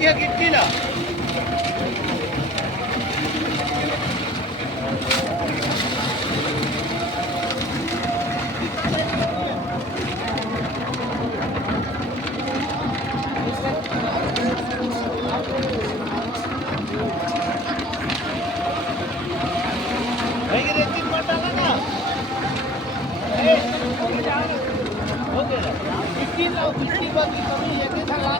घ्या गिट्टीला. रेतीत मत टाका ना. हो गेलं. गिट्टी लाव, गिट्टी बाकी कमी येते झाला.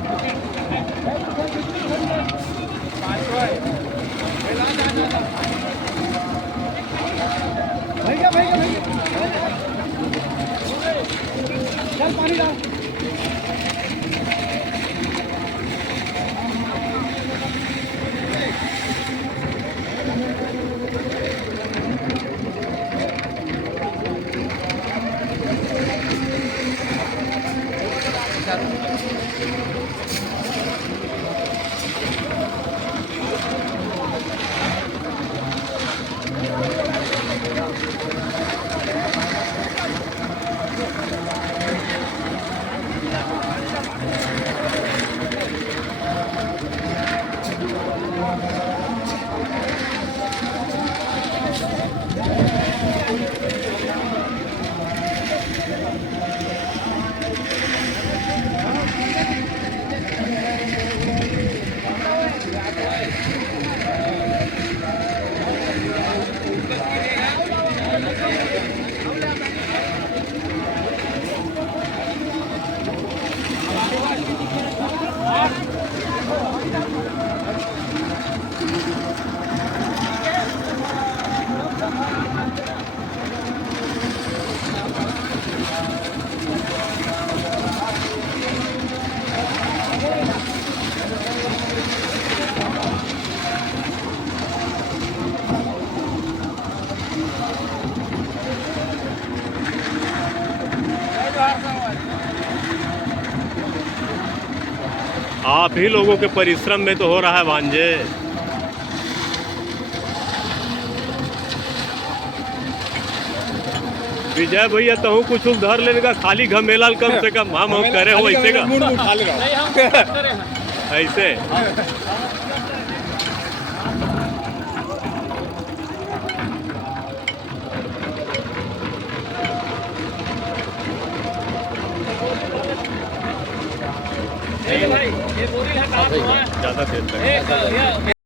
भैया भैया भैया चल पानी लाओ. आप ही लोगों के परिश्रम में तो हो रहा है भांजे। विजय भैया तो कुछ उधर लेने का, खाली घमेलाल कम से कम हम करे हो ऐसे का ऐसे। भाई ये बोरी है, ज़्यादा देर तक